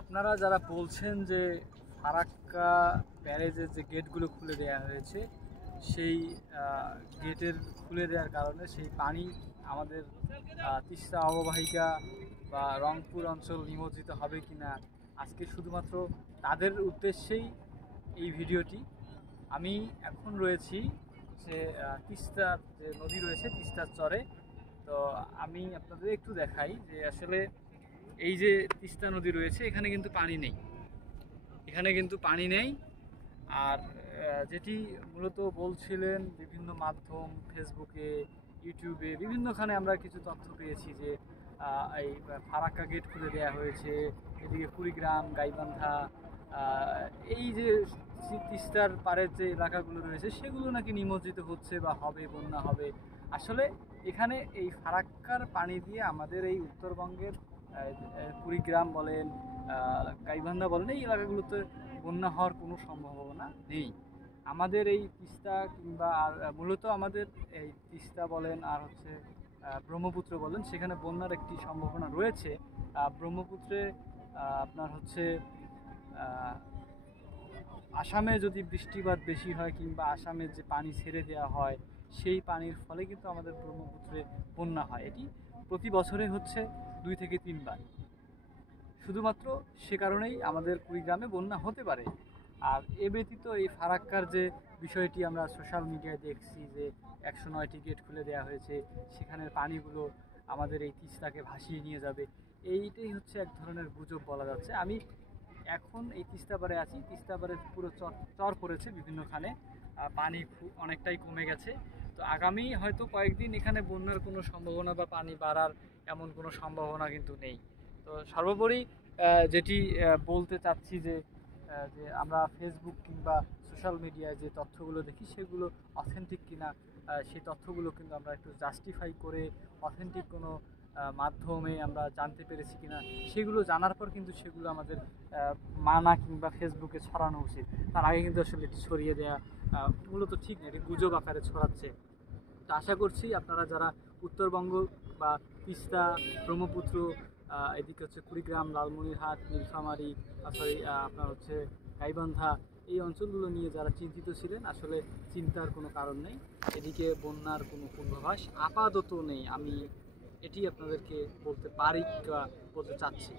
আপনারা যারা বলছেন যে ফারাক্কা ব্যারেজের যে গেটগুলো খুলে দেওয়া হয়েছে সেই গেটের খুলে দেওয়ার কারণে সেই পানি আমাদের তিস্তা অববাহিকা বা রংপুর অঞ্চল নিমজ্জিত হবে কিনা, আজকে শুধুমাত্র তাদের উদ্দেশ্যেই এই ভিডিওটি। আমি এখন রয়েছি যে তিস্তার যে নদী রয়েছে তিস্তার চরে। তো আমি আপনাদের একটু দেখাই যে আসলে এই যে তিস্তা নদী রয়েছে এখানে কিন্তু পানি নেই, এখানে কিন্তু পানি নেই। আর যেটি মূলত বলছিলেন বিভিন্ন মাধ্যম, ফেসবুকে, ইউটিউবে বিভিন্নখানে আমরা কিছু তথ্য পেয়েছি যে এই ফারাক্কা গেট খুলে দেওয়া হয়েছে, এদিকে কুড়িগ্রাম, গাইবান্ধা, এই যে তিস্তার পাড়ের যে এলাকাগুলো রয়েছে সেগুলো নাকি নিমজ্জিত হচ্ছে বা হবে, বন্যা হবে। আসলে এখানে এই ফারাক্কার পানি দিয়ে আমাদের এই উত্তরবঙ্গের কুড়িগ্রাম বলেন, গাইবান্ধা বলেন, এই এলাকাগুলোতে বন্যা হওয়ার কোনো সম্ভাবনা নেই। আমাদের এই তিস্তা কিংবা আর মূলত আমাদের এই তিস্তা বলেন আর হচ্ছে ব্রহ্মপুত্র বলেন, সেখানে বন্যার একটি সম্ভাবনা রয়েছে। ব্রহ্মপুত্রে আপনার হচ্ছে আসামে যদি বৃষ্টিপাত বেশি হয় কিংবা আসামের যে পানি ছেড়ে দেওয়া হয় সেই পানির ফলে কিন্তু আমাদের ব্রহ্মপুত্রে বন্যা হয়। এটি প্রতি বছরে হচ্ছে 2 থেকে 3 বার। শুধুমাত্র সে কারণেই আমাদের কুড়িগ্রামে বন্যা হতে পারে। আর এ ব্যতীত এই ফারাক্কার যে বিষয়টি আমরা সোশ্যাল মিডিয়ায় দেখছি যে 109টি গেট খুলে দেওয়া হয়েছে, সেখানের পানিগুলো আমাদের এই তিস্তাকে ভাসিয়ে নিয়ে যাবে, এইটাই হচ্ছে এক ধরনের গুজব বলা যাচ্ছে। আমি এখন এই তিস্তাপাড়ে আছি, তিস্তাপাড়ে পুরো চর পড়েছে বিভিন্নখানে, পানি অনেকটাই কমে গেছে। তো আগামী হয়তো কয়েকদিন এখানে বন্যার কোনো সম্ভাবনা বা পানি বাড়ার এমন কোনো সম্ভাবনা কিন্তু নেই। তো সর্বোপরি যেটি বলতে চাচ্ছি যে যে আমরা ফেসবুক কিংবা সোশ্যাল মিডিয়ায় যে তথ্যগুলো দেখি সেগুলো অথেন্টিক কিনা, সেই তথ্যগুলো কিন্তু আমরা একটু জাস্টিফাই করে অথেন্টিক কোনো মাধ্যমে আমরা জানতে পেরেছি কিনা সেগুলো জানার পর কিন্তু সেগুলো আমাদের মানা কিংবা ফেসবুকে ছড়ানো উচিত। তার আগে কিন্তু আসলে এটি ছড়িয়ে দেওয়া মূলত ঠিক নেই, এটি গুজব আকারে ছড়াচ্ছে। তো আশা করছি আপনারা যারা উত্তরবঙ্গ বা তিস্তা, ব্রহ্মপুত্র, এদিকে হচ্ছে কুড়িগ্রাম, লালমনিরহাট, নীলফামারী, সরি আপনার হচ্ছে গাইবান্ধা, এই অঞ্চলগুলো নিয়ে যারা চিন্তিত ছিলেন, আসলে চিন্তার কোনো কারণ নেই। এদিকে বন্যার কোনো পূর্বাভাস আপাতত নেই, আমি এটি আপনাদেরকে বলতে পারি বা বলতে চাচ্ছি।